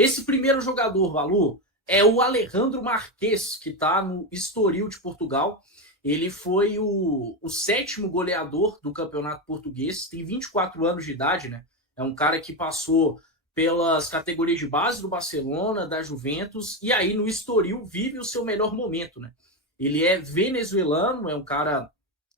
Esse primeiro jogador, Valu, é o Alejandro Marques, que está no Estoril de Portugal. Ele foi o sétimo goleador do campeonato português, tem 24 anos de idade, né? É um cara que passou pelas categorias de base do Barcelona, da Juventus, e aí no Estoril vive o seu melhor momento, né? Ele é venezuelano, é um cara,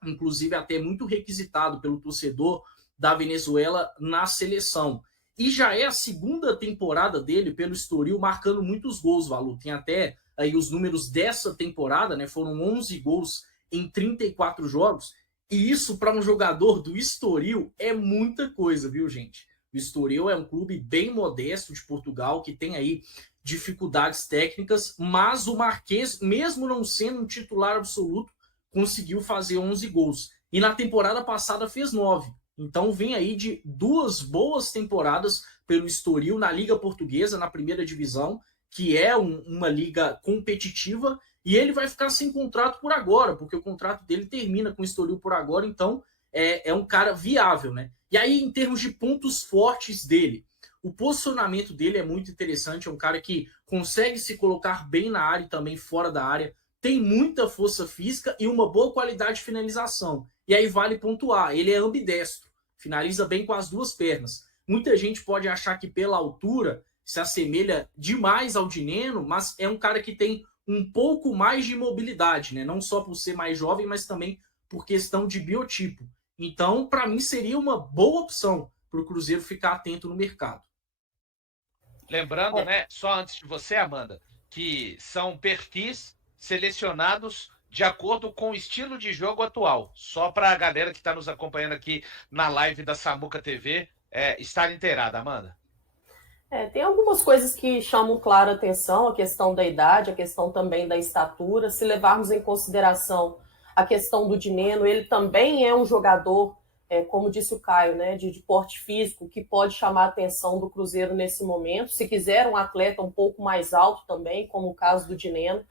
inclusive, até muito requisitado pelo torcedor da Venezuela na seleção. E já é a segunda temporada dele pelo Estoril, marcando muitos gols, Valu. Tem até aí os números dessa temporada, né? Foram 11 gols em 34 jogos. E isso, para um jogador do Estoril, é muita coisa, viu, gente? O Estoril é um clube bem modesto de Portugal, que tem aí dificuldades técnicas, mas o Marquês, mesmo não sendo um titular absoluto, conseguiu fazer 11 gols. E na temporada passada fez 9. Então vem aí de 2 boas temporadas pelo Estoril na Liga Portuguesa, na primeira divisão, que é uma liga competitiva, e ele vai ficar sem contrato por agora, porque o contrato dele termina com o Estoril por agora, então é um cara viável, né? E aí, em termos de pontos fortes dele, o posicionamento dele é muito interessante, é um cara que consegue se colocar bem na área e também fora da área, tem muita força física e uma boa qualidade de finalização. E aí vale pontuar, ele é ambidestro, finaliza bem com as duas pernas. Muita gente pode achar que pela altura se assemelha demais ao Dineno, mas é um cara que tem um pouco mais de mobilidade, né? Não só por ser mais jovem, mas também por questão de biotipo. Então, para mim, seria uma boa opção para o Cruzeiro ficar atento no mercado. Lembrando, né, só antes de você, Amanda, que são perfis selecionados de acordo com o estilo de jogo atual. Só para a galera que está nos acompanhando aqui na live da Samuca TV estar inteirada, Amanda. Tem algumas coisas que chamam clara atenção, a questão da idade, a questão também da estatura. Se levarmos em consideração a questão do Dineno, ele também é um jogador, como disse o Caio, né, de porte físico, que pode chamar a atenção do Cruzeiro nesse momento. Se quiser um atleta um pouco mais alto também, como o caso do Dineno.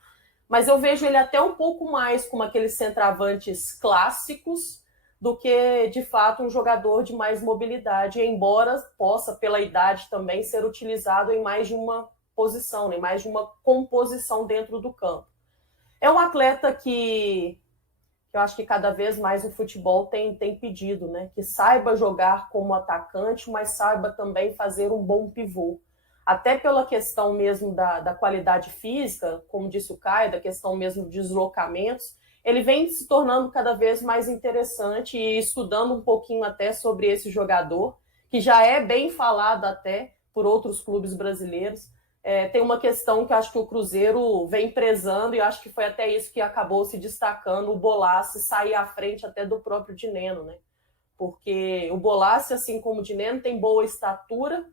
Mas eu vejo ele até um pouco mais como aqueles centroavantes clássicos, do que, de fato, um jogador de mais mobilidade, embora possa, pela idade também, ser utilizado em mais de uma posição, em mais de uma composição dentro do campo. É um atleta que eu acho que cada vez mais o futebol tem pedido, né? Que saiba jogar como atacante, mas saiba também fazer um bom pivô. Até pela questão mesmo da qualidade física, como disse o Caio, da questão mesmo de deslocamentos, ele vem se tornando cada vez mais interessante e estudando um pouquinho até sobre esse jogador, que já é bem falado até por outros clubes brasileiros. Tem uma questão que acho que o Cruzeiro vem prezando, e acho que foi até isso que acabou se destacando, o Bolassi sair à frente até do próprio Dineno, né? Porque o Bolassi, assim como o Dineno, tem boa estatura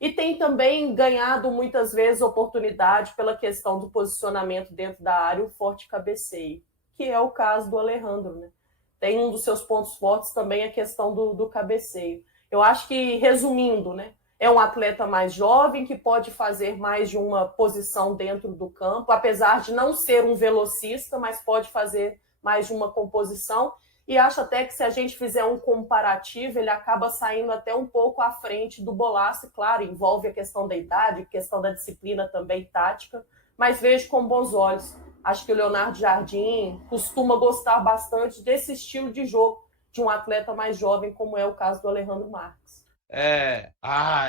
e tem também ganhado muitas vezes oportunidade pela questão do posicionamento dentro da área, o forte cabeceio, que é o caso do Alejandro, né? Tem um dos seus pontos fortes também a questão do cabeceio. Eu acho que, resumindo, né, é um atleta mais jovem que pode fazer mais de uma posição dentro do campo, apesar de não ser um velocista, mas pode fazer mais de uma composição. E acho até que se a gente fizer um comparativo, ele acaba saindo até um pouco à frente do Bolassi. Claro, envolve a questão da idade, a questão da disciplina também tática, mas vejo com bons olhos. Acho que o Leonardo Jardim costuma gostar bastante desse estilo de jogo de um atleta mais jovem, como é o caso do Alejandro Marques.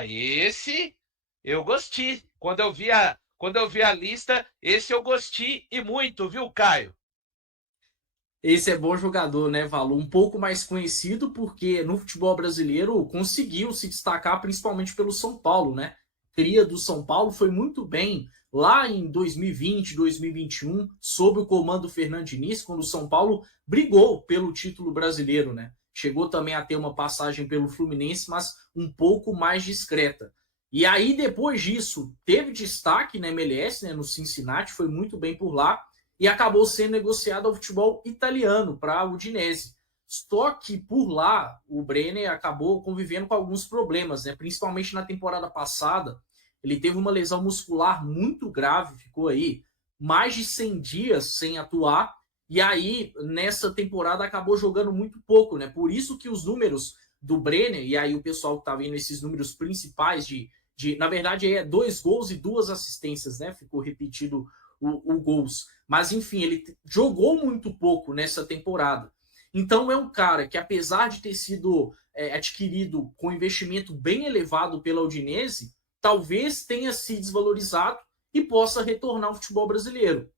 Esse eu gostei. Quando eu vi a lista, esse eu gostei e muito, viu, Caio? Esse é bom jogador, né, Valu? Um pouco mais conhecido porque no futebol brasileiro conseguiu se destacar principalmente pelo São Paulo, né? Cria do São Paulo foi muito bem lá em 2020, 2021, sob o comando do Fernando Diniz, quando o São Paulo brigou pelo título brasileiro, né? Chegou também a ter uma passagem pelo Fluminense, mas um pouco mais discreta. E aí, depois disso, teve destaque na MLS, né, no Cincinnati, foi muito bem por lá, e acabou sendo negociado ao futebol italiano, para a Udinese. Só que por lá, o Brenner acabou convivendo com alguns problemas, né? Principalmente na temporada passada. Ele teve uma lesão muscular muito grave, ficou aí mais de 100 dias sem atuar, e aí nessa temporada acabou jogando muito pouco, né? Por isso que os números do Brenner, e aí o pessoal que está vendo esses números principais de Na verdade, 2 gols e 2 assistências, né? Ficou repetido o gols. Mas, enfim, ele jogou muito pouco nessa temporada. Então, é um cara que, apesar de ter sido adquirido com investimento bem elevado pela Udinese, talvez tenha se desvalorizado e possa retornar ao futebol brasileiro.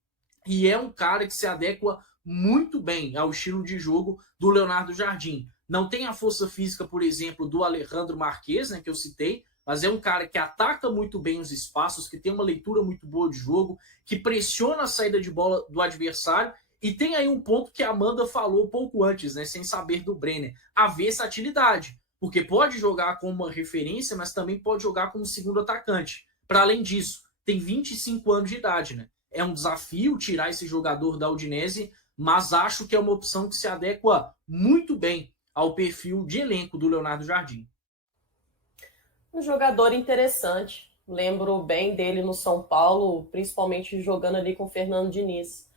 E é um cara que se adequa muito bem ao estilo de jogo do Leonardo Jardim. Não tem a força física, por exemplo, do Alejandro Marques, né, que eu citei, mas é um cara que ataca muito bem os espaços, que tem uma leitura muito boa de jogo, que pressiona a saída de bola do adversário. E tem aí um ponto que a Amanda falou pouco antes, né, sem saber do Brenner, a versatilidade. Porque pode jogar como uma referência, mas também pode jogar como segundo atacante. Para além disso, tem 25 anos de idade, né? É um desafio tirar esse jogador da Udinese, mas acho que é uma opção que se adequa muito bem ao perfil de elenco do Leonardo Jardim. Um jogador interessante. Lembro bem dele no São Paulo, principalmente jogando ali com o Fernando Diniz.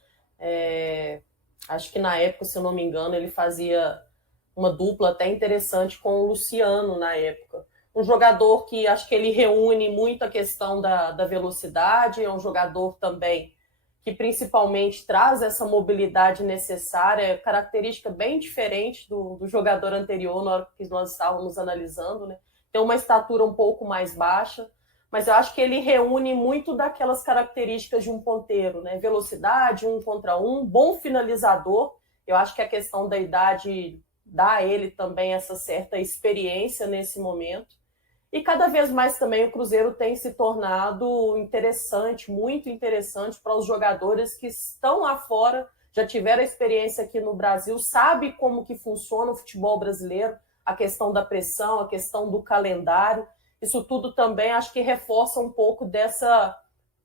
Acho que na época, se eu não me engano, ele fazia uma dupla até interessante com o Luciano na época. Um jogador que acho que ele reúne muito a questão da velocidade, é um jogador também que principalmente traz essa mobilidade necessária, característica bem diferente do jogador anterior, na hora que nós estávamos analisando, né? Tem uma estatura um pouco mais baixa, mas eu acho que ele reúne muito daquelas características de um ponteiro, né? Velocidade, 1 contra 1, bom finalizador. Eu acho que a questão da idade dá a ele também essa certa experiência nesse momento. E cada vez mais também o Cruzeiro tem se tornado interessante, muito interessante para os jogadores que estão lá fora, já tiveram experiência aqui no Brasil, sabe como que funciona o futebol brasileiro, a questão da pressão, a questão do calendário. Isso tudo também acho que reforça um pouco dessa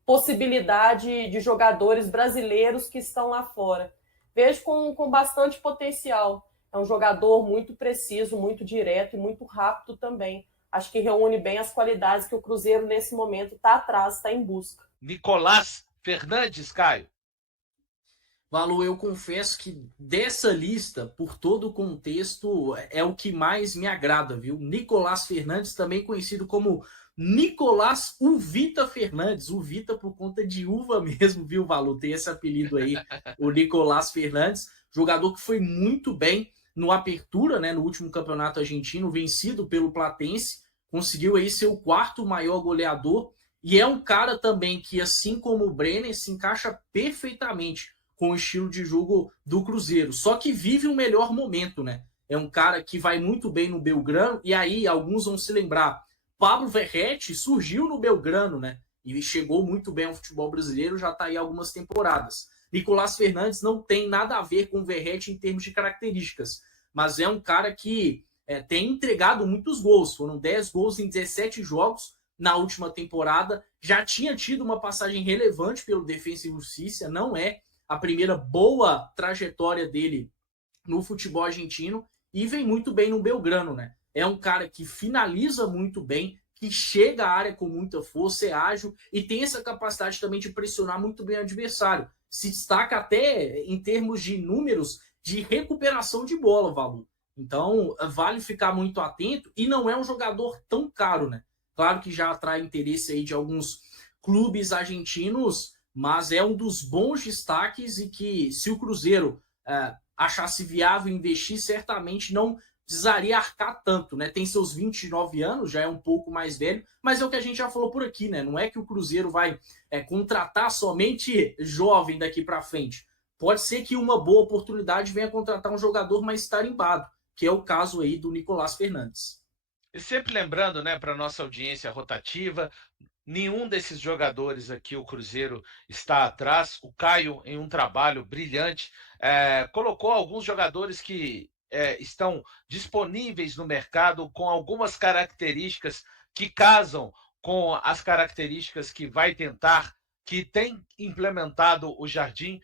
possibilidade de jogadores brasileiros que estão lá fora. Vejo com bastante potencial. É um jogador muito preciso, muito direto e muito rápido também. Acho que reúne bem as qualidades que o Cruzeiro, nesse momento, está atrás, está em busca. Nicolás Fernandes, Caio. Valu, eu confesso que dessa lista, por todo o contexto, é o que mais me agrada, viu? Nicolás Fernandes, também conhecido como Nicolás Uvita Fernandes. Uvita por conta de uva mesmo, viu, Valu? Tem esse apelido aí, o Nicolás Fernandes. Jogador que foi muito bem no Apertura, né, no último campeonato argentino, vencido pelo Platense. Conseguiu aí ser o 4º maior goleador. E é um cara também que, assim como o Brenner, se encaixa perfeitamente com o estilo de jogo do Cruzeiro. Só que vive um melhor momento, né? É um cara que vai muito bem no Belgrano, e aí alguns vão se lembrar, Pablo Verratti surgiu no Belgrano, né? E chegou muito bem ao futebol brasileiro, já está aí há algumas temporadas. Nicolás Fernandes não tem nada a ver com o Verratti em termos de características, mas é um cara que tem entregado muitos gols. Foram 10 gols em 17 jogos na última temporada. Já tinha tido uma passagem relevante pelo Defensa e Justiça, não é a primeira boa trajetória dele no futebol argentino, e vem muito bem no Belgrano, né? É um cara que finaliza muito bem, que chega à área com muita força, é ágil e tem essa capacidade também de pressionar muito bem o adversário. Se destaca até em termos de números de recuperação de bola, Valu. Então, vale ficar muito atento, e não é um jogador tão caro, né? Claro que já atrai interesse aí de alguns clubes argentinos, mas é um dos bons destaques, e que, se o Cruzeiro achasse viável investir, certamente não precisaria arcar tanto, né? Tem seus 29 anos, já é um pouco mais velho, mas é o que a gente já falou por aqui, né? Não é que o Cruzeiro vai contratar somente jovem daqui para frente. Pode ser que uma boa oportunidade venha contratar um jogador mais tarimbado, que é o caso aí do Nicolás Fernandes. E sempre lembrando, né, para nossa audiência rotativa, nenhum desses jogadores aqui o Cruzeiro está atrás. O Caio, em um trabalho brilhante, colocou alguns jogadores que estão disponíveis no mercado com algumas características que casam com as características que vai tentar, que tem implementado o Jardim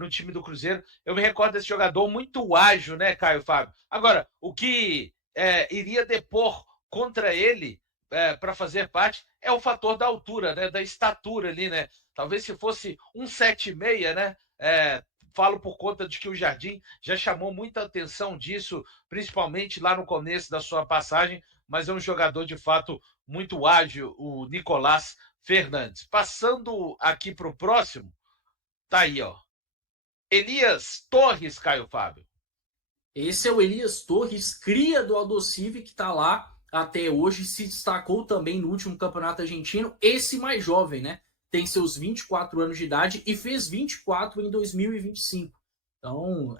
no time do Cruzeiro. Eu me recordo desse jogador muito ágil, né, Caio Fábio? Agora, o que iria depor contra ele para fazer parte é o fator da altura, né, da estatura ali, né? Talvez se fosse 1,76, né? Falo por conta de que o Jardim já chamou muita atenção disso, principalmente lá no começo da sua passagem mas é um jogador de fato muito ágil, o Nicolás Fernandes. Passando aqui para o próximo, tá aí, ó. Elias Torres, Caio Fábio. Esse é o Elias Torres, cria do Aldosivi, que está lá até hoje, se destacou também no último campeonato argentino. Esse mais jovem, né? Tem seus 24 anos de idade e fez 24 em 2025. Então,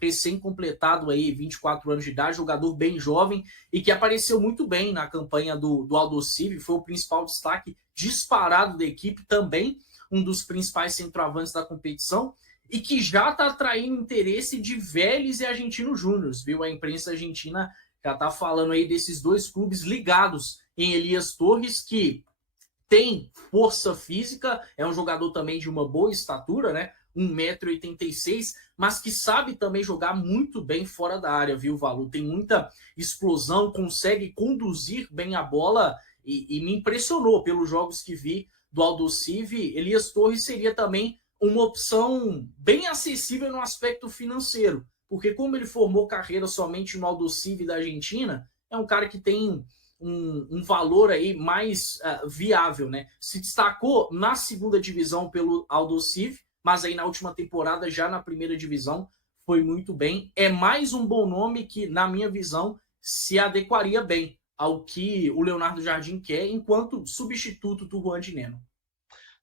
recém-completado aí, 24 anos de idade, jogador bem jovem e que apareceu muito bem na campanha do Aldosivi, foi o principal destaque disparado da equipe, também um dos principais centroavantes da competição e que já está atraindo interesse de Vélez e Argentinos Júniors, viu? A imprensa argentina já está falando aí desses dois clubes ligados em Elias Torres, que tem força física, é um jogador também de uma boa estatura, né? 1,86 m, mas que sabe também jogar muito bem fora da área, viu, Valu? Tem muita explosão, consegue conduzir bem a bola e me impressionou pelos jogos que vi do Aldosivi. Elias Torres seria também uma opção bem acessível no aspecto financeiro, porque como ele formou carreira somente no Aldosivi da Argentina, é um cara que tem um valor aí mais viável, né? Se destacou na segunda divisão pelo Aldosivi, mas aí na última temporada, já na primeira divisão, foi muito bem. É mais um bom nome que, na minha visão, se adequaria bem ao que o Leonardo Jardim quer enquanto substituto do Juan de Neno.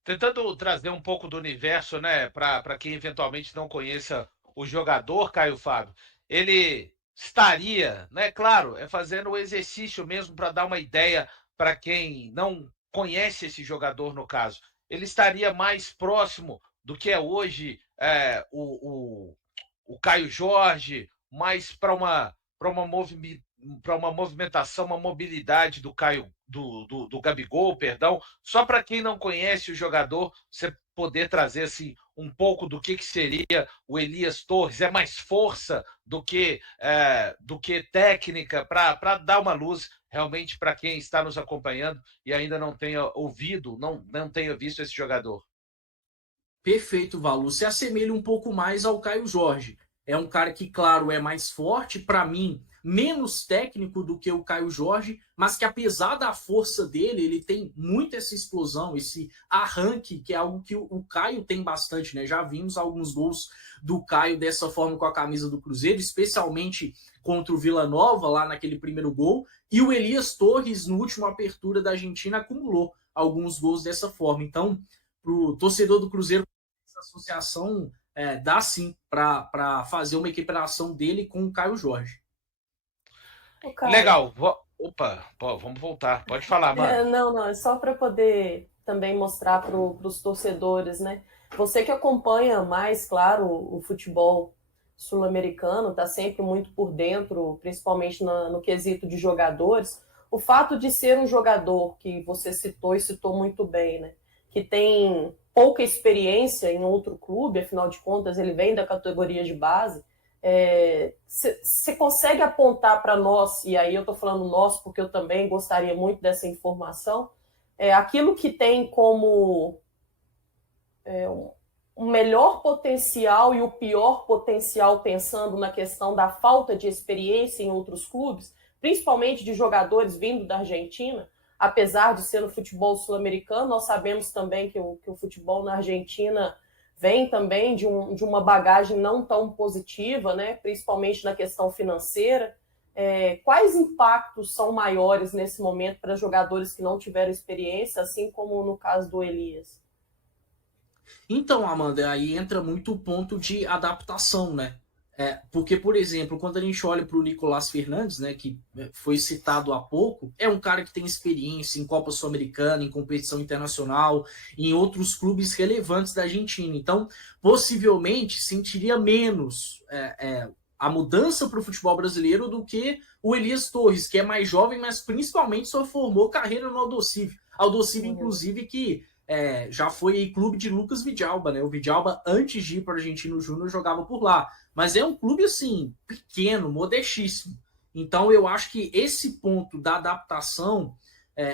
Tentando trazer um pouco do universo, né, para quem eventualmente não conheça o jogador, Caio Fábio, ele estaria, né, claro, fazendo o exercício mesmo para dar uma ideia para quem não conhece esse jogador, no caso. Ele estaria mais próximo do que é hoje o Caio Jorge, mais para uma movimentação, uma mobilidade do Caio, do Gabigol, perdão, só para quem não conhece o jogador, você poder trazer assim um pouco do que seria o Elias Torres. É mais força do que técnica, para dar uma luz realmente para quem está nos acompanhando e ainda não tenha ouvido, não tenha visto esse jogador. Perfeito, Valu. Se assemelha um pouco mais ao Caio Jorge. É um cara que, claro, é mais forte, para mim, menos técnico do que o Caio Jorge, mas que apesar da força dele, ele tem muito essa explosão, esse arranque, que é algo que o Caio tem bastante, né? Já vimos alguns gols do Caio dessa forma com a camisa do Cruzeiro, especialmente contra o Vila Nova, lá naquele primeiro gol, e o Elias Torres, no último apertura da Argentina, acumulou alguns gols dessa forma. Então, para o torcedor do Cruzeiro, essa associação dá sim para fazer uma equiparação dele com o Caio Jorge. Legal. Opa, vamos voltar. Pode falar, mano. Não, é só para poder também mostrar para os torcedores, né? Você que acompanha mais, claro, o futebol sul-americano, está sempre muito por dentro, principalmente no quesito de jogadores. O fato de ser um jogador que você citou e citou muito bem, né? Que tem pouca experiência em outro clube, afinal de contas, ele vem da categoria de base. Você consegue apontar para nós, e aí eu estou falando nós porque eu também gostaria muito dessa informação, aquilo que tem como um melhor potencial e o pior potencial, pensando na questão da falta de experiência em outros clubes, principalmente de jogadores vindo da Argentina. Apesar de ser no futebol sul-americano, nós sabemos também que o futebol na Argentina vem também de uma bagagem não tão positiva, né? Principalmente na questão financeira. Quais impactos são maiores nesse momento para jogadores que não tiveram experiência, assim como no caso do Elias? Então, Amanda, aí entra muito o ponto de adaptação, né? Porque, por exemplo, quando a gente olha para o Nicolás Fernandes, né, que foi citado há pouco, é um cara que tem experiência em Copa Sul-Americana, em competição internacional, em outros clubes relevantes da Argentina. Então, possivelmente, sentiria menos a mudança para o futebol brasileiro do que o Elias Torres, que é mais jovem, mas principalmente só formou carreira no Aldosivi. Aldosivi, inclusive, que já foi clube de Lucas Vidalba, né? O Vidalba, antes de ir para o Argentino Júnior, jogava por lá. Mas é um clube, assim, pequeno, modestíssimo. Então, eu acho que esse ponto da adaptação,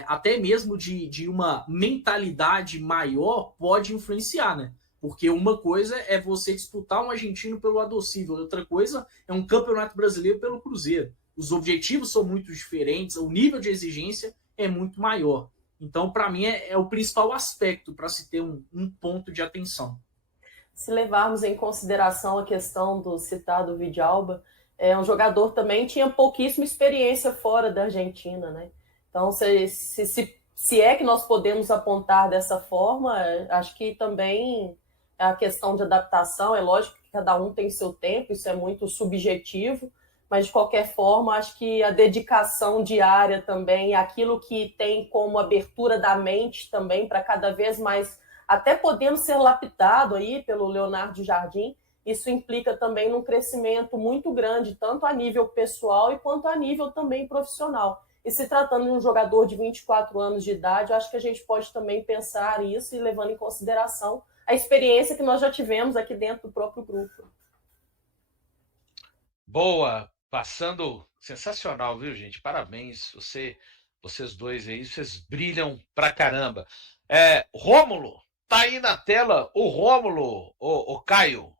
até mesmo de uma mentalidade maior, pode influenciar, né? Porque uma coisa é você disputar um argentino pelo Aldosivi, outra coisa é um campeonato brasileiro pelo Cruzeiro. os objetivos são muito diferentes, o nível de exigência é muito maior. Então, para mim, é o principal aspecto para se ter um ponto de atenção. Se levarmos em consideração a questão do citado Vidalba, um jogador também tinha pouquíssima experiência fora da Argentina, né? Então, se é que nós podemos apontar dessa forma, acho que também a questão de adaptação, é lógico que cada um tem seu tempo, isso é muito subjetivo, mas de qualquer forma, acho que a dedicação diária também, aquilo que tem como abertura da mente também, para cada vez mais, até podendo ser lapidado aí pelo Leonardo Jardim, isso implica também num crescimento muito grande, tanto a nível pessoal e quanto a nível também profissional. E se tratando de um jogador de 24 anos de idade, eu acho que a gente pode também pensar isso e levando em consideração a experiência que nós já tivemos aqui dentro do próprio grupo. Boa! Passando sensacional, viu, gente? Parabéns, vocês dois aí, vocês brilham pra caramba. Rômulo, tá aí na tela o Rômulo, o Caio.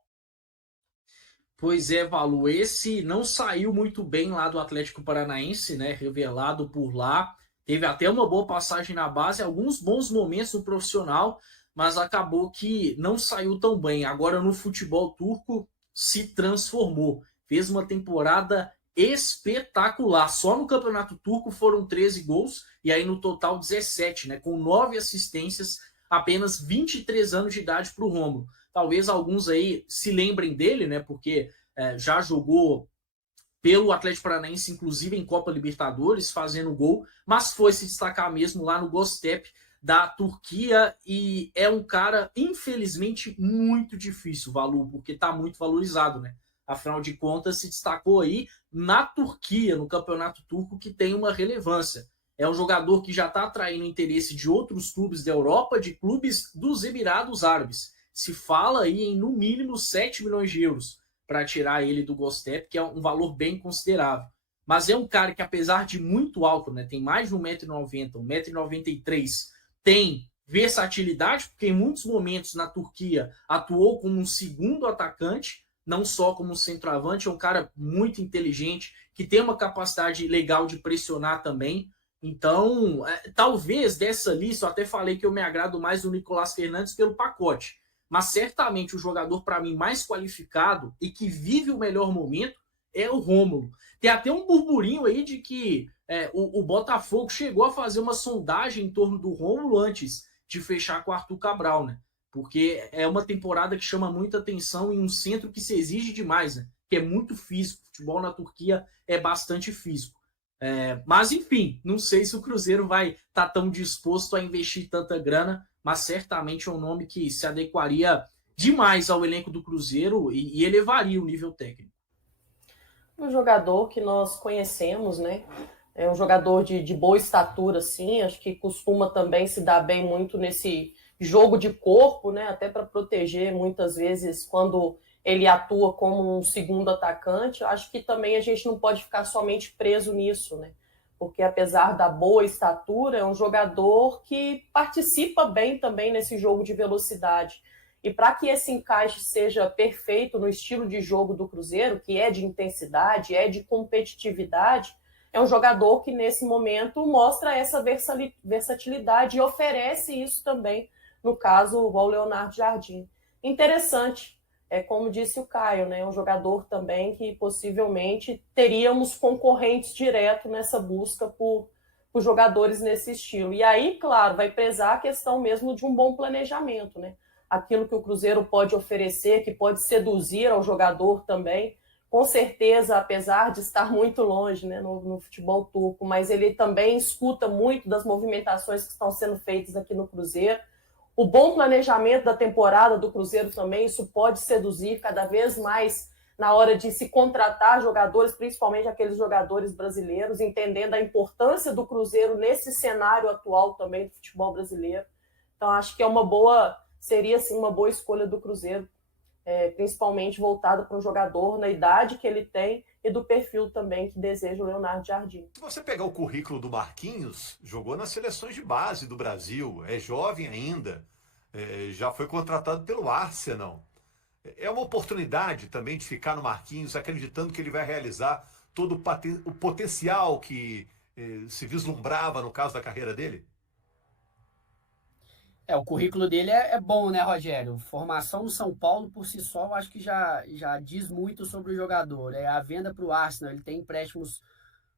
Pois é, Valu, esse não saiu muito bem lá do Atlético Paranaense, né? Revelado por lá. Teve até uma boa passagem na base, alguns bons momentos no profissional, mas acabou que não saiu tão bem. Agora no futebol turco se transformou. Fez uma temporada espetacular. Só no Campeonato Turco foram 13 gols e aí no total 17, né? Com 9 assistências, apenas 23 anos de idade para o Rômulo. Talvez alguns aí se lembrem dele, né? Porque já jogou pelo Atlético Paranaense, inclusive em Copa Libertadores, fazendo gol, mas foi se destacar mesmo lá no Göztepe da Turquia e é um cara, infelizmente, muito difícil, Valu, porque está muito valorizado, né? Afinal de contas, se destacou aí na Turquia, no Campeonato Turco, que tem uma relevância. É um jogador que já está atraindo interesse de outros clubes da Europa, de clubes dos Emirados Árabes. Se fala aí em, no mínimo, 7 milhões de euros para tirar ele do Göztepe, que é um valor bem considerável. Mas é um cara que, apesar de muito alto, né, tem mais de 1,90m, 1,93m, tem versatilidade, porque em muitos momentos na Turquia atuou como um segundo atacante, não só como centroavante, é um cara muito inteligente, que tem uma capacidade legal de pressionar também. Então, talvez dessa lista, eu até falei que eu me agrado mais do Nicolás Fernandes pelo pacote, mas certamente o jogador, para mim, mais qualificado e que vive o melhor momento é o Rômulo. Tem até um burburinho aí de que o Botafogo chegou a fazer uma sondagem em torno do Rômulo antes de fechar com o Arthur Cabral, né? Porque é uma temporada que chama muita atenção em um centro que se exige demais, né? Que é muito físico. O futebol na Turquia é bastante físico. Mas, enfim, não sei se o Cruzeiro vai estar tão disposto a investir tanta grana, mas certamente é um nome que se adequaria demais ao elenco do Cruzeiro e elevaria o nível técnico. Um jogador que nós conhecemos, né? É um jogador de boa estatura, sim. Acho que costuma também se dar bem muito nesse jogo de corpo, né? Até para proteger muitas vezes quando ele atua como um segundo atacante. Acho que também a gente não pode ficar somente preso nisso, né? Porque apesar da boa estatura, é um jogador que participa bem também nesse jogo de velocidade. E para que esse encaixe seja perfeito no estilo de jogo do Cruzeiro, que é de intensidade, é de competitividade, é um jogador que nesse momento mostra essa versatilidade e oferece isso também, no caso, ao Leonardo Jardim. Interessante, como disse o Caio, né? Um jogador também que possivelmente teríamos concorrentes direto nessa busca por jogadores nesse estilo. E aí, claro, vai prezar a questão mesmo de um bom planejamento, né? Aquilo que o Cruzeiro pode oferecer, que pode seduzir ao jogador também, com certeza, apesar de estar muito longe, né, no futebol turco, mas ele também escuta muito das movimentações que estão sendo feitas aqui no Cruzeiro. O bom planejamento da temporada do Cruzeiro também, isso pode seduzir cada vez mais na hora de se contratar jogadores, principalmente aqueles jogadores brasileiros, entendendo a importância do Cruzeiro nesse cenário atual também do futebol brasileiro. Então, acho que seria sim uma boa escolha do Cruzeiro, principalmente voltada para um jogador na idade que ele tem e do perfil também que deseja o Leonardo Jardim. Se você pegar o currículo do Marquinhos, jogou nas seleções de base do Brasil, é jovem ainda, já foi contratado pelo Arsenal. É uma oportunidade também de ficar no Marquinhos, acreditando que ele vai realizar todo o potencial que se vislumbrava no caso da carreira dele? O currículo dele é bom, né, Rogério? Formação no São Paulo, por si só, eu acho que já diz muito sobre o jogador. A venda para o Arsenal, ele tem empréstimos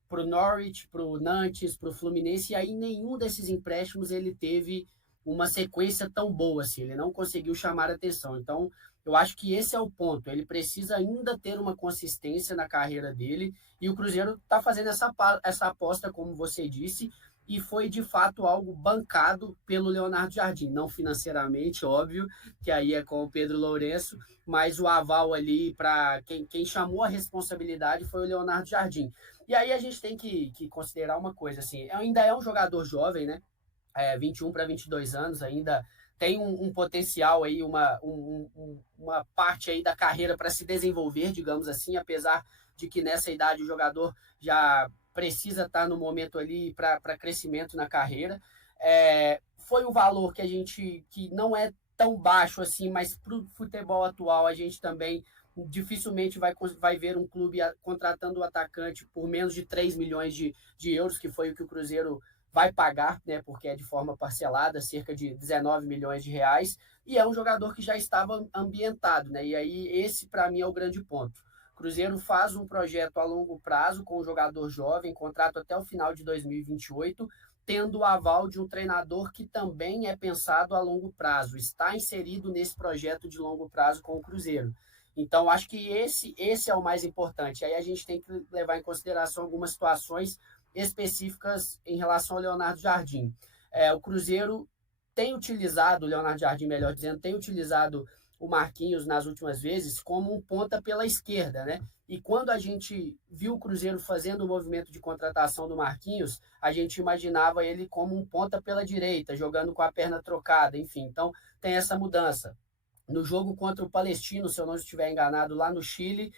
para o Norwich, para o Nantes, para o Fluminense, e aí nenhum desses empréstimos ele teve uma sequência tão boa, assim, ele não conseguiu chamar a atenção. Então, eu acho que esse é o ponto, ele precisa ainda ter uma consistência na carreira dele, e o Cruzeiro está fazendo essa aposta, como você disse, e foi de fato algo bancado pelo Leonardo Jardim, não financeiramente, óbvio, que aí é com o Pedro Lourenço, mas o aval ali para quem chamou a responsabilidade foi o Leonardo Jardim. E aí a gente tem que considerar uma coisa, assim, ainda é um jogador jovem, né? 21 para 22 anos, ainda tem um potencial aí, uma parte aí da carreira para se desenvolver, digamos assim, apesar de que nessa idade o jogador já precisa estar no momento ali para crescimento na carreira. Foi um valor que não é tão baixo assim, mas para o futebol atual a gente também dificilmente vai ver um clube contratando o atacante por menos de 3 milhões de euros, que foi o que o Cruzeiro vai pagar, né, porque é de forma parcelada, cerca de 19 milhões de reais, e é um jogador que já estava ambientado, né, e aí esse para mim é o grande ponto. O Cruzeiro faz um projeto a longo prazo com um jogador jovem, contrato até o final de 2028, tendo o aval de um treinador que também é pensado a longo prazo, está inserido nesse projeto de longo prazo com o Cruzeiro. Então, acho que esse é o mais importante. Aí a gente tem que levar em consideração algumas situações específicas em relação ao Leonardo Jardim. O Cruzeiro tem utilizado, o Leonardo Jardim, melhor dizendo, tem utilizado o Marquinhos nas últimas vezes como um ponta pela esquerda, né? E quando a gente viu o Cruzeiro fazendo o movimento de contratação do Marquinhos, a gente imaginava ele como um ponta pela direita, jogando com a perna trocada, enfim. Então, tem essa mudança. No jogo contra o Palestino, se eu não estiver enganado, lá no Chile,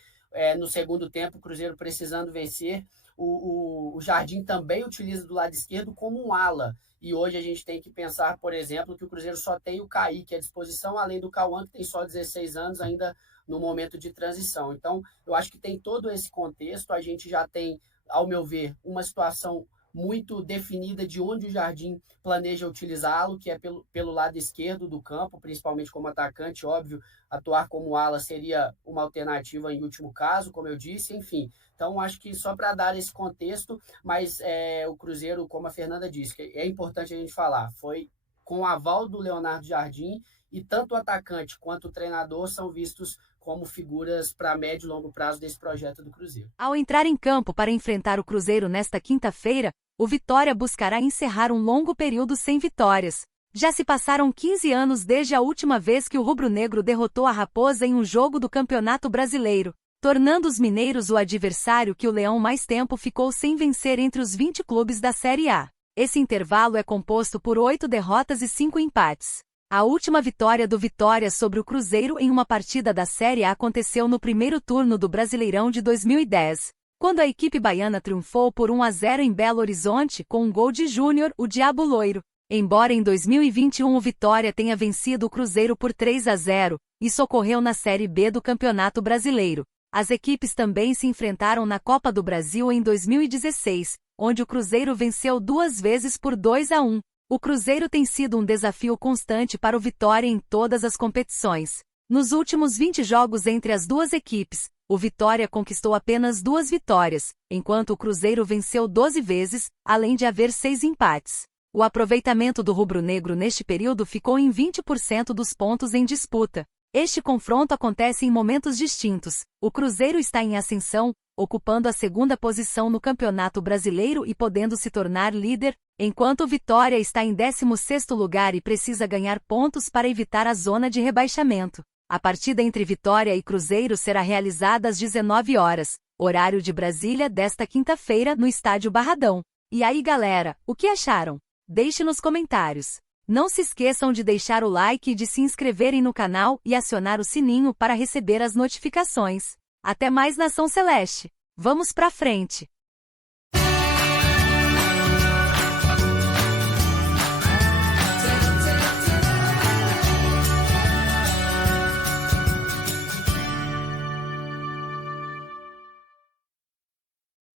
no segundo tempo, o Cruzeiro precisando vencer, o Jardim também utiliza do lado esquerdo como um ala. E hoje a gente tem que pensar, por exemplo, que o Cruzeiro só tem o Kaique à disposição, além do Cauã, que tem só 16 anos, ainda no momento de transição. Então, eu acho que tem todo esse contexto. A gente já tem, ao meu ver, uma situação muito definida de onde o Jardim planeja utilizá-lo, que é pelo lado esquerdo do campo, principalmente como atacante, óbvio, atuar como ala seria uma alternativa em último caso, como eu disse, enfim. Então, acho que só para dar esse contexto, mas o Cruzeiro, como a Fernanda disse, que é importante a gente falar, foi com o aval do Leonardo Jardim, e tanto o atacante quanto o treinador são vistos como figuras para médio e longo prazo desse projeto do Cruzeiro. Ao entrar em campo para enfrentar o Cruzeiro nesta quinta-feira, o Vitória buscará encerrar um longo período sem vitórias. Já se passaram 15 anos desde a última vez que o rubro-negro derrotou a Raposa em um jogo do Campeonato Brasileiro, tornando os mineiros o adversário que o Leão mais tempo ficou sem vencer entre os 20 clubes da Série A. Esse intervalo é composto por 8 derrotas e 5 empates. A última vitória do Vitória sobre o Cruzeiro em uma partida da Série A aconteceu no primeiro turno do Brasileirão de 2010, quando a equipe baiana triunfou por 1-0 em Belo Horizonte com um gol de Júnior, o Diabo Loiro. Embora em 2021 o Vitória tenha vencido o Cruzeiro por 3-0, isso ocorreu na Série B do Campeonato Brasileiro. As equipes também se enfrentaram na Copa do Brasil em 2016, onde o Cruzeiro venceu 2 vezes por 2-1. O Cruzeiro tem sido um desafio constante para o Vitória em todas as competições. Nos últimos 20 jogos entre as duas equipes, o Vitória conquistou apenas 2 vitórias, enquanto o Cruzeiro venceu 12 vezes, além de haver 6 empates. O aproveitamento do rubro-negro neste período ficou em 20% dos pontos em disputa. Este confronto acontece em momentos distintos. O Cruzeiro está em ascensão, ocupando a 2ª posição no Campeonato Brasileiro e podendo se tornar líder, enquanto o Vitória está em 16º lugar e precisa ganhar pontos para evitar a zona de rebaixamento. A partida entre Vitória e Cruzeiro será realizada às 19 horas, horário de Brasília, desta quinta-feira, no Estádio Barradão. E aí, galera, o que acharam? Deixe nos comentários. Não se esqueçam de deixar o like e de se inscreverem no canal e acionar o sininho para receber as notificações. Até mais, Nação Celeste! Vamos pra frente!